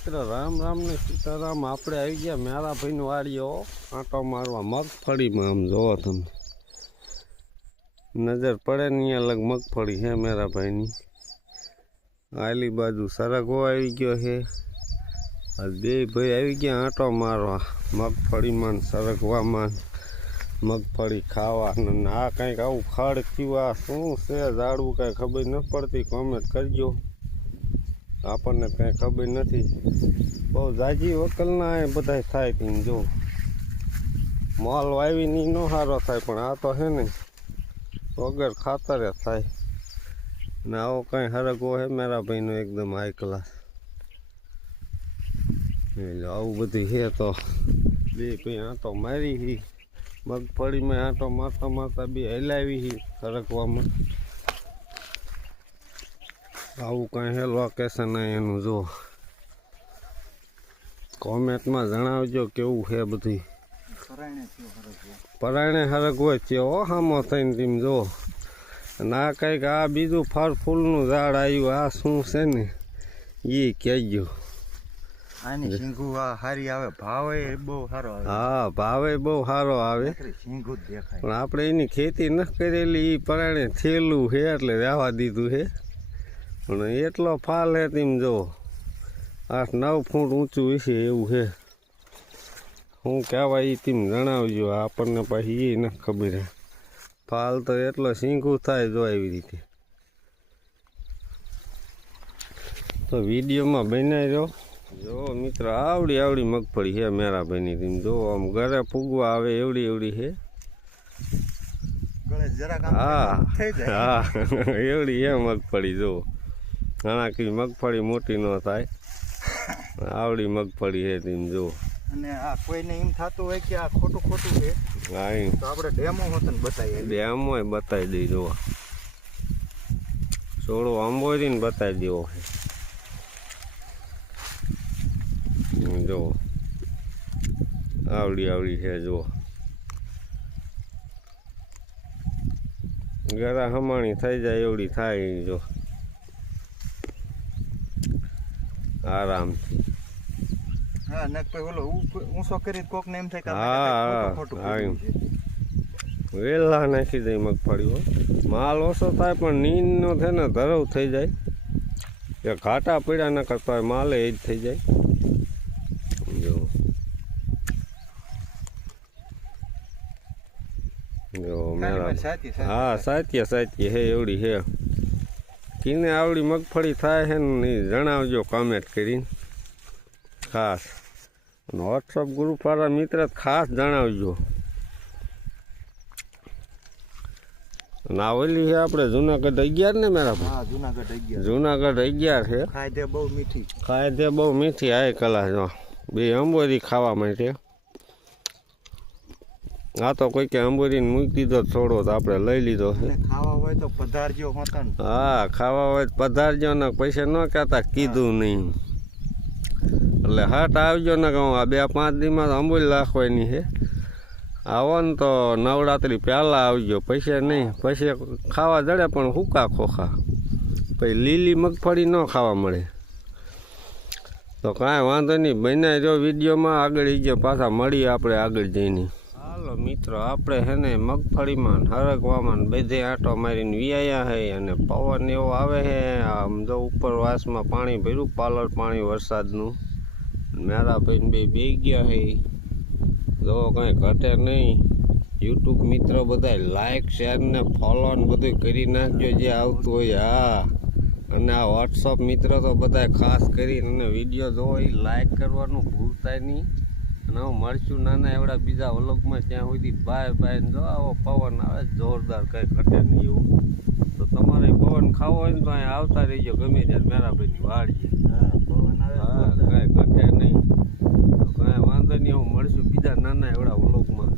મિત્ર, રામ રામ ને સીતારામ, આપણે આવી ગયા મેરા ભાઈની વાડીઓ. આંટો મારવા મગફળીમાં આમ જોવો તમે. નજર પડે ને અલગ મગફળી છે મેરા ભાઈની. આલી બાજુ સરગવો આવી ગયો છે બે ભાઈ આવી ગયા આંટો મારવા, મગફળીમાં સરગવામાં મગફળી ખાવા ને આ કંઈક આવું ખડ પીવા શું છે? ઝાડવું કાંઈ ખબર ન પડતી કોમેન્ટ કરજો. આપણને કાંઈ ખબર નથી. બહુ જાજી વકલના એ બધા થાય તેમ જો. મોલ વાવીને નો સારો થાય, પણ આ તો હે ને, વગર ખાતરે થાય. ને આવો કાંઈ હરગવો હે મારા ભાઈનો એકદમ હાઈ એટલે આવું બધું છે તો. બે ભાઈ આંટો મારી હી, મગફળીમાં આંટો મારતા મારતા બે હલાવી હી સરકવામાં આવું કાંઈ હે લોકેશન એનું જો. કોમેન્ટમાં જણાવજો કેવું છે બધું. પરાયણે હરક હોય છે ઓ હામો થઈને તેમ જો. આ કંઈક આ બીજું ફળ ફૂલનું ઝાડ આવ્યું આ શું છે ને? એ કહેજો. આની શીંગુ આ હારી આવે ભાવ બહુ સારો આવે. હા ભાવે બહુ સારો આવે. શીંગુ દેખાય. પણ આપણે એની ખેતી ન કરેલી એ પરાણે થેલું છે એટલે રહેવા દીધું છે પણ એટલો ફાલ છે તેમ જો. આઠ નવ ફૂટ ઊંચું હશે એવું છે હું કહેવાય એ તેમ જણાવજો આપણને પછી એ ન ખબર હે. ફાલ તો એટલો શીંગું થાય જો એવી રીતે. તો વિડીયોમાં બનાવી રહ્યો. જો મિત્ર આવડી આવડી મગફળી છે મેરા ભાઈની તેમ. જો આમ ઘરે ફૂગવા આવે એવડી એવડી છે હા હા એવડી એ મગફળી જો. ઘણા કી મગફળી મોટી ન થાય. આવડી મગફળી છે તેમ જો અને આ કોઈને એમ થતું હોય કે આ ખોટું ખોટું છે હા તો આપણે ડેમો હોતન બતાવીએ. ડેમો બતાવી દઈ જો સોળો આંબોરીને બતાવી દેવો છે. જો આવડી આવડી છે જો ગરા હમાણી થઈ જાય એવડી થાય જો આરામથી. હા નક ઓલો ઊંચો કરી કોક ને એમ થાય હા, હા, વેલા નાખી દઈ મગફળીઓ. માલ ઓછો થાય પણ નીંદનો છે ને ધરવ થઈ જાય. એ ઘાટા પીડા ન કરતા હોય માલે એ જ થઈ જાય. જો. જો મેળા. હા સાચી સાચી હે એવડી હે. કિને આવડી મગફળી થાય છે ને જણાવજો કોમેન્ટ કરીને. ખાસ. અને વોટ્સઅપ ગ્રુપ વાળા મિત્ર ખાસ જણાવજો. નાવેલી છે આપણે જુનાગઢ અગિયાર ને મેરા જુનાગઢ અગિયાર. છે. ખાય તે બહુ મીઠી. ખાય તે બહુ મીઠી આય કલા જો. બે અંબોરી ખાવા માટે આ તો કોઈ કે અંબોરીને મૂકી દીધો થોડો તો આપણે લઈ લીધો. ખાવા હોય તો પધારજો હા ખાવા હોય તો પધારજો ને પૈસા ન કહેતા કીધું નહીં. એટલે હાટ આવજો ને કહું આ બે પાંચ દીમાં તો અંબોલી રાખવાની છે. આવો ને તો નવરાત્રી પહેલાં આવજો પૈસા નહીં પૈસા ખાવા જડે પણ હુકા ખોખા. પછી લીલી મગફળી ન ખાવા મળે. તો કાંઈ વાંધો નહીં બન્યા જો વિડીયોમાં આગળ જે પાછા મળીએ આપણે આગળ જઈને. હાલો મિત્રો, આપણે હે ને મગફળીમાં હરગવામાં બધે આંટો મારીને વિયાયા હે અને પવન એવો આવે છે આમ જો ઉપર વાસમાં પાણી ભર્યું, પાલર પાણી વરસાદનું. મારા ભાઈને બે બે ગયા હે. જો કાંઈ ઘટે નહીં. યુટ્યુબ મિત્રો બધા લાઈક શેર ને ફોલો ને બધું કરી નાખજો જે આવતું હોય. હા. અને આ વોટ્સઅપ મિત્ર તો બધા ખાસ કરીને વીડિયો જોવો એ લાઈક કરવાનું ભૂલતા નહીં. અને હું મળશું નાના એવડા બીજા વ્લોગમાં ત્યાં સુધી બાય બાય ને જો આવો પવન આવે જોરદાર કંઈ ઘટે નહીં એવું. તો તમારે પવન ખાવો હોય ને તો અહીંયા આવતા રહીજો ગમે ત્યારે મેરા ભાઈની વાડીએ હા પવન આવે હા કાંઈ ઘટે નહીં. તો કાંઈ વાંધો નહીં હું મળશું બીજા નાના એવડા વ્લોગમાં